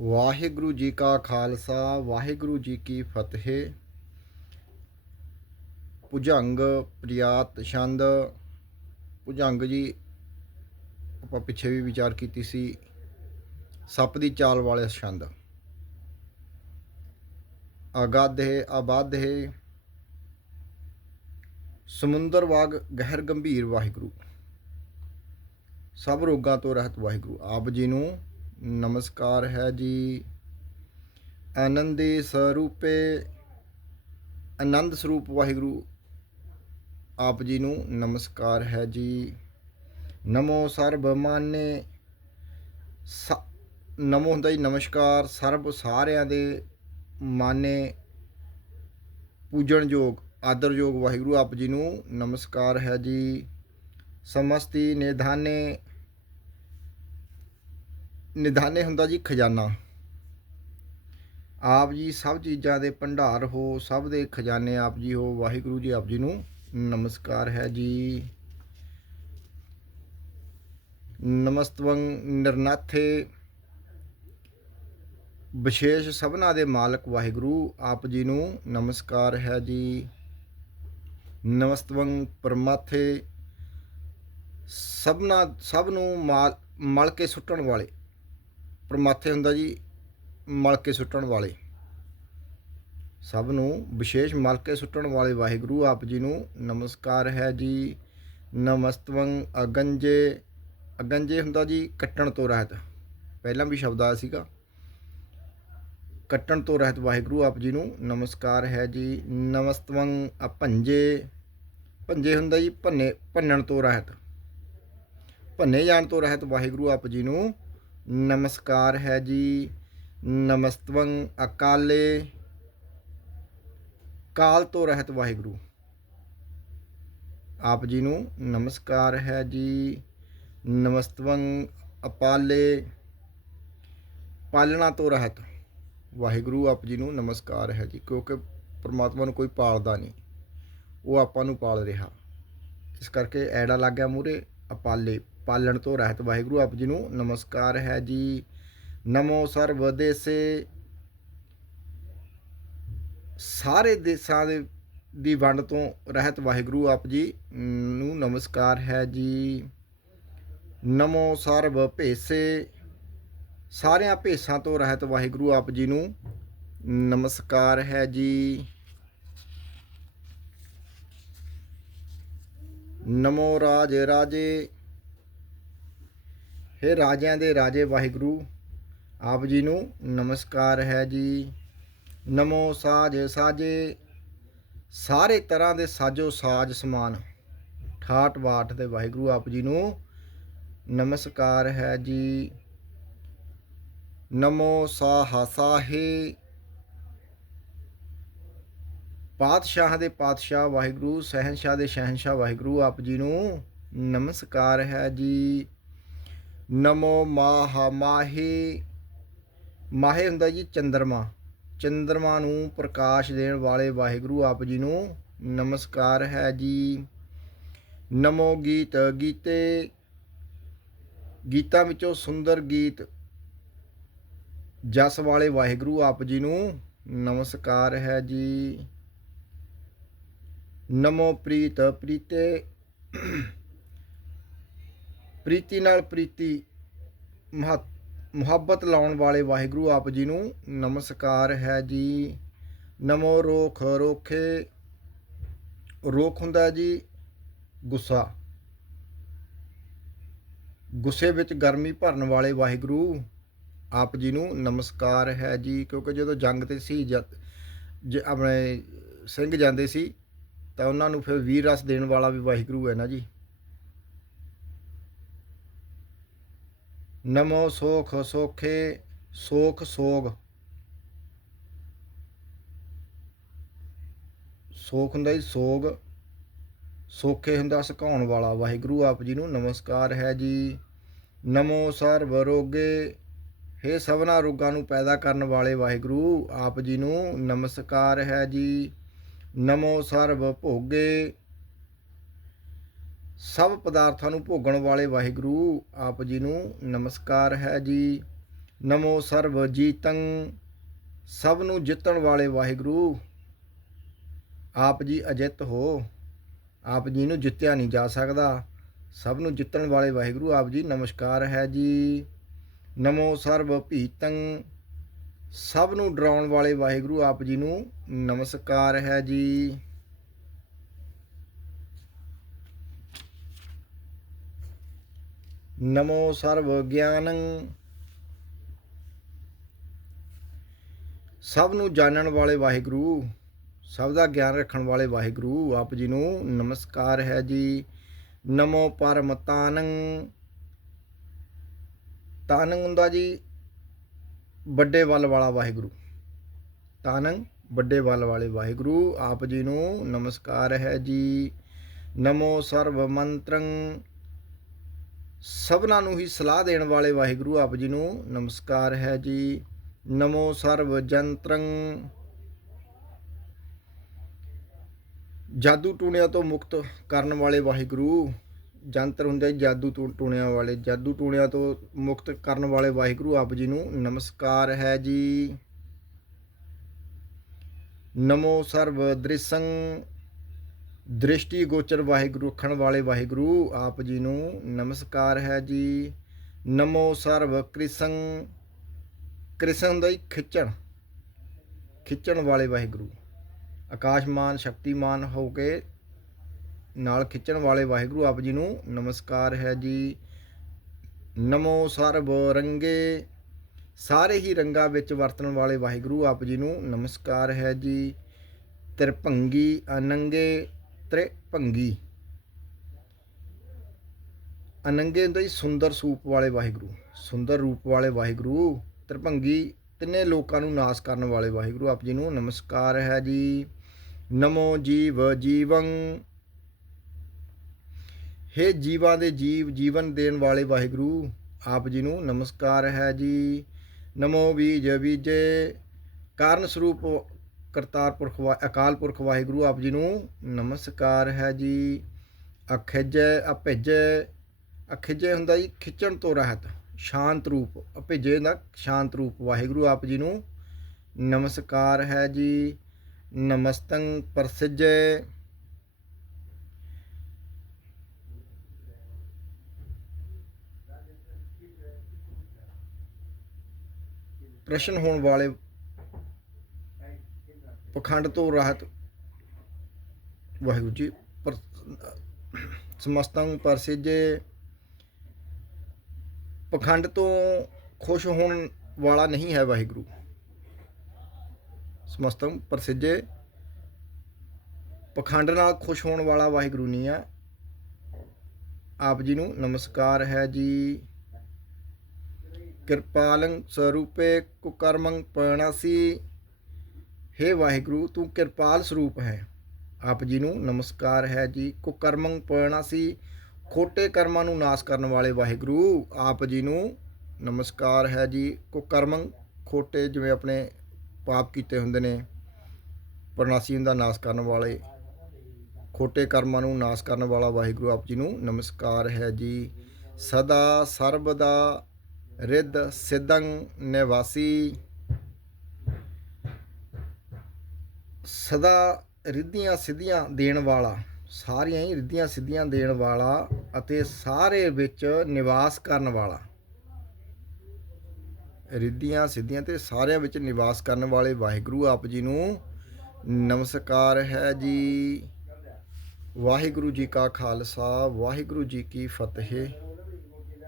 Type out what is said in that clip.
ਵਾਹਿਗੁਰੂ ਜੀ ਕਾ ਖਾਲਸਾ, ਵਾਹਿਗੁਰੂ ਜੀ ਕੀ ਫਤਿਹ। ਭੁਜੰਗ ਪ੍ਰਿਆਤ ਛੰਦ। ਭੁਜੰਗ ਜੀ, ਆਪਾਂ ਪਿੱਛੇ ਵੀ ਵਿਚਾਰ ਕੀਤੀ ਸੀ, ਸੱਪ ਦੀ ਚਾਲ ਵਾਲੇ ਛੰਦ। ਅਗਾਧੇ ਆਬਾਧੇ। ਸਮੁੰਦਰ ਵਾਗ ਗਹਿਰ ਗੰਭੀਰ ਵਾਹਿਗੁਰੂ। ਸਭ ਰੋਗਾਂ ਤੋਂ ਰਹਿਤ ਵਾਹਿਗੁਰੂ। ਆਪ ਜੀ ਨੂੰ ਨਮਸਕਾਰ ਹੈ ਜੀ। ਆਨੰਦੇ ਸਰੂਪੇ, ਆਨੰਦ ਸਰੂਪ ਵਾਹਿਗੁਰੂ ਆਪ ਜੀ ਨੂੰ ਨਮਸਕਾਰ ਹੈ ਜੀ। ਨਮੋ ਸਰਬ ਮਾਨੇ ਸ- ਨਮੋ ਹੁੰਦਾ ਜੀ ਨਮਸਕਾਰ, ਸਰਬ ਸਾਰਿਆਂ ਦੇ ਮਾਨੇ ਪੂਜਣਯੋਗ ਆਦਰਯੋਗ ਵਾਹਿਗੁਰੂ ਆਪ ਜੀ ਨੂੰ ਨਮਸਕਾਰ ਹੈ ਜੀ। ਸਮਸਤੀ ਨਿਧਾਨੇ ਨਿਧਾਨੇ ਹੁੰਦਾ ਜੀ ਖਜ਼ਾਨਾ। ਆਪ ਜੀ ਸਭ ਚੀਜ਼ਾਂ ਦੇ ਭੰਡਾਰ ਹੋ, ਸਭ ਦੇ ਖਜ਼ਾਨੇ ਆਪ ਜੀ ਹੋ। ਵਾਹਿਗੁਰੂ ਜੀ ਆਪ ਜੀ ਨੂੰ ਨਮਸਕਾਰ ਹੈ ਜੀ। ਨਮਸਤਵੰ ਨਿਰਨਾਥੇ। ਵਿਸ਼ੇਸ਼ ਸਭਨਾ ਦੇ ਮਾਲਕ ਵਾਹਿਗੁਰੂ ਆਪ ਜੀ ਨੂੰ ਨਮਸਕਾਰ ਹੈ ਜੀ। ਨਮਸਤਵੰ ਪਰਮਾਥੇ। ਸਭਨਾ, ਸਭ ਨੂੰ ਮਾਲ ਮਲ ਕੇ ਸੁੱਟਣ ਵਾਲੇ। ਪਰਮਾਥੇ ਹੁੰਦਾ ਜੀ ਮਲ ਕੇ ਸੁੱਟਣ ਵਾਲੇ। ਸਭ ਨੂੰ ਵਿਸ਼ੇਸ਼ ਮਲ ਕੇ ਸੁੱਟਣ ਵਾਲੇ ਵਾਹਿਗੁਰੂ, ਆਪ ਜੀ ਨੂੰ ਨਮਸਕਾਰ ਹੈ ਜੀ। ਨਮਸਤਵੰ ਅਗੰਜੇ। ਅਗੰਜੇ ਹੁੰਦਾ ਜੀ ਕੱਟਣ ਤੋਂ ਰਹਿਤ। ਪਹਿਲਾਂ ਵੀ ਸ਼ਬਦ ਆਇਆ ਸੀਗਾ। ਕੱਟਣ ਤੋਂ ਰਹਿਤ ਵਾਹਿਗੁਰੂ, ਆਪ ਜੀ ਨੂੰ ਨਮਸਕਾਰ ਹੈ ਜੀ। ਨਮਸਤਵੰ ਅਭੰਜੇ ਭੰਜੇ ਹੁੰਦਾ ਜੀ ਭੰਨੇ ਭੰਨਣ ਤੋਂ ਰਹਿਤ। ਭੰਨੇ ਜਾਣ ਤੋਂ ਰਹਿਤ ਵਾਹਿਗੁਰੂ, ਆਪ ਜੀ ਨੂੰ ਨਮਸਕਾਰ ਹੈ ਜੀ। ਨਮਸਤਵੰ ਅਕਾਲੇ। ਕਾਲ ਤੋਂ ਰਹਿਤ ਵਾਹਿਗੁਰੂ। ਆਪ ਜੀ ਨੂੰ ਨਮਸਕਾਰ ਹੈ ਜੀ। ਨਮਸਤਵੰ ਅਪਾਲੇ। ਪਾਲਣਾ ਤੋਂ ਰਹਿਤ। ਵਾਹਿਗੁਰੂ ਆਪ ਜੀ ਨੂੰ ਨਮਸਕਾਰ ਹੈ ਜੀ, ਕਿਉਂਕਿ ਪਰਮਾਤਮਾ ਨੂੰ ਕੋਈ ਪਾਲਦਾ ਨਹੀਂ। ਉਹ ਆਪਾਂ ਨੂੰ ਪਾਲ ਰਿਹਾ। ਇਸ ਕਰਕੇ ਐੜਾ ਲੱਗ ਗਿਆ ਮੂਰੇ ਅਪਾਲੇ ਪਾਲਣ ਤੋਂ ਰਹਿਤ। ਵਾਹਿਗੁਰੂ ਆਪ ਜੀ ਨੂੰ ਨਮਸਕਾਰ ਹੈ ਜੀ। ਨਮੋ ਸਰਵ ਦੇਸੇ ਸਾਰੇ ਦੇਸਾਂ ਦੇ ਦੀ ਵੰਡ ਤੋਂ ਰਹਿਤ ਵਾਹਿਗੁਰੂ ਆਪ ਜੀ ਨੂੰ ਨਮਸਕਾਰ ਹੈ ਜੀ। ਨਮੋ ਸਰਬ ਭੇਸੇ ਸਾਰਿਆਂ ਭੇਸਾਂ ਤੋਂ ਰਹਿਤ ਵਾਹਿਗੁਰੂ ਆਪ ਜੀ ਨੂੰ ਨਮਸਕਾਰ ਹੈ ਜੀ। ਨਮੋ ਰਾਜ ਰਾਜੇ। ਹੇ ਰਾਜਿਆਂ ਦੇ ਰਾਜੇ ਵਾਹਿਗੁਰੂ, ਆਪ ਜੀ ਨੂੰ ਨਮਸਕਾਰ ਹੈ ਜੀ। ਨਮੋ ਸਾਜ ਸਾਜੇ। ਸਾਰੇ ਤਰ੍ਹਾਂ ਦੇ ਸਾਜੋ ਸਾਜ ਸਮਾਨ ਠਾਟ ਬਾਟ ਦੇ ਵਾਹਿਗੁਰੂ ਆਪ ਜੀ ਨੂੰ ਨਮਸਕਾਰ ਹੈ ਜੀ। ਨਮੋ ਸਾਹਸਾਹੇ ਪਾਤਸ਼ਾਹ ਦੇ ਪਾਤਸ਼ਾਹ ਵਾਹਿਗੁਰੂ, ਸਹਿਨਸ਼ਾਹ ਦੇ ਸ਼ਹਿਨਸ਼ਾਹ ਵਾਹਿਗੁਰੂ, ਆਪ ਜੀ ਨੂੰ ਨਮਸਕਾਰ ਹੈ ਜੀ। ਨਮੋ ਮਾਹ ਮਾਹੀ। ਮਾਹੇ ਹੁੰਦਾ ਜੀ ਚੰਦਰਮਾ। ਚੰਦਰਮਾ ਨੂੰ ਪ੍ਰਕਾਸ਼ ਦੇਣ ਵਾਲੇ ਵਾਹਿਗੁਰੂ, ਆਪ ਜੀ ਨੂੰ ਨਮਸਕਾਰ ਹੈ ਜੀ। ਨਮੋ ਗੀਤ ਗੀਤੇ। ਗੀਤਾਂ ਵਿੱਚੋਂ ਸੁੰਦਰ ਗੀਤ ਜਸ ਵਾਲੇ ਵਾਹਿਗੁਰੂ, ਆਪ ਜੀ ਨੂੰ ਨਮਸਕਾਰ ਹੈ ਜੀ। ਨਮੋ ਪ੍ਰੀਤ ਪ੍ਰੀਤੇ। ਪ੍ਰੀਤੀ ਨਾਲ ਪ੍ਰੀਤੀ ਮਹੱਤ ਮੁਹੱਬਤ ਲਾਉਣ ਵਾਲੇ ਵਾਹਿਗੁਰੂ ਆਪ ਜੀ ਨੂੰ ਨਮਸਕਾਰ ਹੈ ਜੀ। ਨਮੋ ਰੋਖ ਰੋਖੇ। ਰੋਖ ਹੁੰਦਾ ਜੀ ਗੁੱਸਾ। ਗੁੱਸੇ ਵਿੱਚ ਗਰਮੀ ਭਰਨ ਵਾਲੇ ਵਾਹਿਗੁਰੂ ਆਪ ਜੀ ਨੂੰ ਨਮਸਕਾਰ ਹੈ ਜੀ। ਕਿਉਂਕਿ ਜਦੋਂ ਜੰਗ ਤੇ ਸੀ ਜ- ਆਪਣੇ ਸਿੰਘ ਜਾਂਦੇ ਸੀ ਤਾਂ ਉਹਨਾਂ ਨੂੰ ਫਿਰ ਵੀਰ ਰਸ ਦੇਣ ਵਾਲਾ ਵੀ ਵਾਹਿਗੁਰੂ ਹੈ ਨਾ ਜੀ। ਨਮੋ ਸੋਖ ਸੋਖੇ, ਸੋਖ ਸੋਗ। ਸੋਖ ਹੁੰਦਾ ਜੀ ਸੋਗ, ਸੋਖੇ ਹੁੰਦਾ ਸੁਕਾਉਣ ਵਾਲਾ। ਵਾਹਿਗੁਰੂ ਆਪ ਜੀ ਨੂੰ ਨਮਸਕਾਰ ਹੈ ਜੀ। ਨਮੋ ਸਰਬ ਰੋਗੇ, ਹੇ ਸਭਨਾ ਰੋਗਾਂ ਨੂੰ ਪੈਦਾ ਕਰਨ ਵਾਲੇ ਵਾਹਿਗੁਰੂ ਆਪ ਜੀ ਨੂੰ ਨਮਸਕਾਰ ਹੈ ਜੀ। ਨਮੋ ਸਰਬ ਭੋਗੇ। ਸਭ ਪਦਾਰਥਾਂ ਨੂੰ ਭੋਗਣ ਵਾਲੇ ਵਾਹਿਗੁਰੂ, ਆਪ ਜੀ ਨੂੰ ਨਮਸਕਾਰ ਹੈ ਜੀ। ਨਮੋ ਸਰਬ ਜੀਤੰ, ਸਭ ਨੂੰ ਜਿੱਤਣ ਵਾਲੇ ਵਾਹਿਗੁਰੂ, ਆਪ ਜੀ ਅਜਿੱਤ ਹੋ। ਆਪ ਜੀ ਨੂੰ ਜਿੱਤਿਆ ਨਹੀਂ ਜਾ ਸਕਦਾ। ਸਭ ਨੂੰ ਜਿੱਤਣ ਵਾਲੇ ਵਾਹਿਗੁਰੂ, ਆਪ ਜੀ ਨਮਸਕਾਰ ਹੈ ਜੀ। ਨਮੋ ਸਰਬ ਭੀਤੰ ਸਭ ਨੂੰ ਡਰਾਉਣ ਵਾਲੇ ਵਾਹਿਗੁਰੂ ਆਪ ਜੀ ਨੂੰ ਨਮਸਕਾਰ ਹੈ ਜੀ। ਨਮੋ ਸਰਵ ਗਿਆਨੰ। ਸਭ ਨੂੰ ਜਾਣਨ ਵਾਲੇ ਵਾਹਿਗੁਰੂ, ਸਭ ਦਾ ਗਿਆਨ ਰੱਖਣ ਵਾਲੇ ਵਾਹਿਗੁਰੂ ਆਪ ਜੀ ਨੂੰ ਨਮਸਕਾਰ ਹੈ ਜੀ। ਨਮੋ ਪਰਮ ਤਾਨੰ ਤਾਨੰ ਹੁੰਦਾ ਜੀ। ਵੱਡੇ ਵੱਲ ਵਾਲਾ ਵਾਹਿਗੁਰੂ। ਤਾਨੰ ਵੱਡੇ ਵੱਲ ਵਾਲੇ ਵਾਹਿਗੁਰੂ, ਆਪ ਜੀ ਨੂੰ ਨਮਸਕਾਰ ਹੈ ਜੀ। ਨਮੋ ਸਰਬ ਮੰਤਰੰ। ਸਭਨਾਂ ਨੂੰ ਹੀ ਸਲਾਹ ਦੇਣ ਵਾਲੇ ਵਾਹਿਗੁਰੂ, ਆਪ ਜੀ ਨੂੰ ਨਮਸਕਾਰ ਹੈ ਜੀ। ਨਮੋ ਸਰਬ ਜੰਤਰੰ। ਜਾਦੂ ਟੂਣਿਆਂ ਤੋਂ ਮੁਕਤ ਕਰਨ ਵਾਲੇ ਵਾਹਿਗੁਰੂ ਜੰਤਰ ਹੁੰਦੇ ਜਾਦੂ ਟੂ- ਟੂਣਿਆਂ ਵਾਲੇ। ਜਾਦੂ ਟੂਣਿਆਂ ਤੋਂ ਮੁਕਤ ਕਰਨ ਵਾਲੇ ਵਾਹਿਗੁਰੂ ਆਪ ਜੀ ਨੂੰ ਨਮਸਕਾਰ ਹੈ ਜੀ। ਨਮੋ ਸਰਬ ਦ੍ਰਿਸ਼ੰ ਦ੍ਰਿਸ਼ਟੀ ਗੋਚਰ ਵਾਹਿਗੁਰੂ, ਰੱਖਣ ਵਾਲੇ ਵਾਹਿਗੁਰੂ ਆਪ ਜੀ ਨੂੰ ਨਮਸਕਾਰ ਹੈ ਜੀ। ਨਮੋ ਸਰਬ ਕ੍ਰਿਸ਼ਨ ਕ੍ਰਿਸ਼ਨ ਦਾ ਹੀ ਖਿੱਚਣ ਖਿੱਚਣ ਵਾਲੇ ਵਾਹਿਗੁਰੂ। ਆਕਾਸ਼ਮਾਨ ਸ਼ਕਤੀਮਾਨ ਹੋ ਕੇ ਨਾਲ ਖਿੱਚਣ ਵਾਲੇ ਵਾਹਿਗੁਰੂ ਆਪ ਜੀ ਨੂੰ ਨਮਸਕਾਰ ਹੈ ਜੀ। ਨਮੋ ਸਰਬ ਰੰਗੇ। ਸਾਰੇ ਹੀ ਰੰਗਾਂ ਵਿੱਚ ਵਰਤਣ ਵਾਲੇ ਵਾਹਿਗੁਰੂ ਆਪ ਜੀ ਨੂੰ ਨਮਸਕਾਰ ਹੈ ਜੀ। ਤ੍ਰਿਭੰਗੀ ਅਨੰਗੇ ਤ੍ਰਿਭੰਗੀ। ਅਨੰਗੇ ਹੁੰਦਾ ਜੀ ਸੁੰਦਰ ਸੂਪ ਵਾਲੇ ਵਾਹਿਗੁਰੂ। ਸੁੰਦਰ ਰੂਪ ਵਾਲੇ ਵਾਹਿਗੁਰੂ, ਤ੍ਰਿਭੰਗੀ ਤਿੰਨੇ ਲੋਕਾਂ ਨੂੰ ਨਾਸ ਕਰਨ ਵਾਲੇ ਵਾਹਿਗੁਰੂ ਆਪ ਜੀ ਨੂੰ ਨਮਸਕਾਰ ਹੈ ਜੀ। ਨਮੋ ਜੀਵ ਜੀਵੰ। ਹੇ ਜੀਵਾਂ ਦੇ ਜੀਵ ਜੀਵਨ ਦੇਣ ਵਾਲੇ ਵਾਹਿਗੁਰੂ, ਆਪ ਜੀ ਨੂੰ ਨਮਸਕਾਰ ਹੈ ਜੀ। ਨਮੋ ਬੀਜ ਬੀਜੇ। ਕਾਰਨ ਸਰੂਪ ਕਰਤਾਰ ਪੁਰਖ ਵਾ- ਅਕਾਲ ਪੁਰਖ ਵਾਹਿਗੁਰੂ, ਆਪ ਜੀ ਨੂੰ ਨਮਸਕਾਰ ਹੈ ਜੀ। ਅਖਿਜੈ ਅਭਿਜੈ। ਅਖਿਜੈ ਹੁੰਦਾ ਜੀ ਖਿੱਚਣ ਤੋਂ ਰਹਿਤ, ਸ਼ਾਂਤ ਰੂਪ। ਅਭਿਜੈ ਦਾ ਸ਼ਾਂਤ ਰੂਪ ਵਾਹਿਗੁਰੂ, ਆਪ ਜੀ ਨੂੰ ਨਮਸਕਾਰ ਹੈ ਜੀ। ਨਮਸਤੰ ਪ੍ਰਸਿਜੈ। ਪ੍ਰਸ਼ਨ ਹੋਣ ਵਾਲੇ ਪਖੰਡ ਤੋਂ ਰਾਹਤ। ਵਾਹਿਗੁਰੂ ਜੀ, ਪਰ ਸਮਸਤੰ ਪਰਸਿਜੇ। ਪਖੰਡ ਤੋਂ ਖੁਸ਼ ਹੋਣ ਵਾਲਾ ਨਹੀਂ ਹੈ ਵਾਹਿਗੁਰੂ। ਸਮਸਤੰ ਪਰਸਿਜੇ। ਪਖੰਡ ਨਾਲ ਖੁਸ਼ ਹੋਣ ਵਾਲਾ ਵਾਹਿਗੁਰੂ ਨਹੀਂ ਹੈ। ਆਪ ਜੀ ਨੂੰ ਨਮਸਕਾਰ ਹੈ ਜੀ। ਕਿਰਪਾਲੰ ਸਰੂਪੇ ਕੁਕਰਮੰ ਪਰਣਾਸੀ। ਹੇ ਵਾਹਿਗੁਰੂ, ਤੂੰ ਕਿਰਪਾਲ ਸਰੂਪ ਹੈ। ਆਪ ਜੀ ਨੂੰ ਨਮਸਕਾਰ ਹੈ ਜੀ। ਕੁਕਰਮੰ ਪਰਣਾਸੀ, ਖੋਟੇ ਕਰਮਾਂ ਨੂੰ ਨਾਸ ਕਰਨ ਵਾਲੇ ਵਾਹਿਗੁਰੂ, ਆਪ ਜੀ ਨੂੰ ਨਮਸਕਾਰ ਹੈ ਜੀ। ਕੁਕਰਮੰ ਖੋਟੇ ਜਿਵੇਂ ਆਪਣੇ ਪਾਪ ਕੀਤੇ ਹੁੰਦੇ ਨੇ ਪਰਨਾਸੀ ਦਾ ਨਾਸ ਕਰਨ ਵਾਲੇ, ਖੋਟੇ ਕਰਮਾਂ ਨੂੰ ਨਾਸ ਕਰਨ ਵਾਲਾ ਵਾਹਿਗੁਰੂ ਆਪ ਜੀ ਨੂੰ ਨਮਸਕਾਰ ਹੈ ਜੀ। ਸਦਾ ਸਰਬਦਾ ਰਿੱਧ ਸਿद्धੰ ਨਿਵਾਸੀ ਸਦਾ ਰਿੱਧੀਆਂ ਸਿੱਧੀਆਂ ਦੇਣ ਵਾਲਾ, ਸਾਰੀਆਂ ਹੀ ਰਿੱਧੀਆਂ ਸਿੱਧੀਆਂ ਦੇਣ ਵਾਲਾ ਅਤੇ ਸਾਰੇ ਵਿੱਚ ਨਿਵਾਸ ਕਰਨ ਵਾਲਾ। ਰਿੱਧੀਆਂ ਸਿੱਧੀਆਂ ਤੇ ਸਾਰਿਆਂ ਵਿੱਚ ਨਿਵਾਸ ਕਰਨ ਵਾਲੇ ਵਾਹਿਗੁਰੂ ਆਪ ਜੀ ਨੂੰ ਨਮਸਕਾਰ ਹੈ ਜੀ। ਵਾਹਿਗੁਰੂ ਜੀ ਕਾ ਖਾਲਸਾ, ਵਾਹਿਗੁਰੂ ਜੀ ਕੀ ਫਤਿਹ।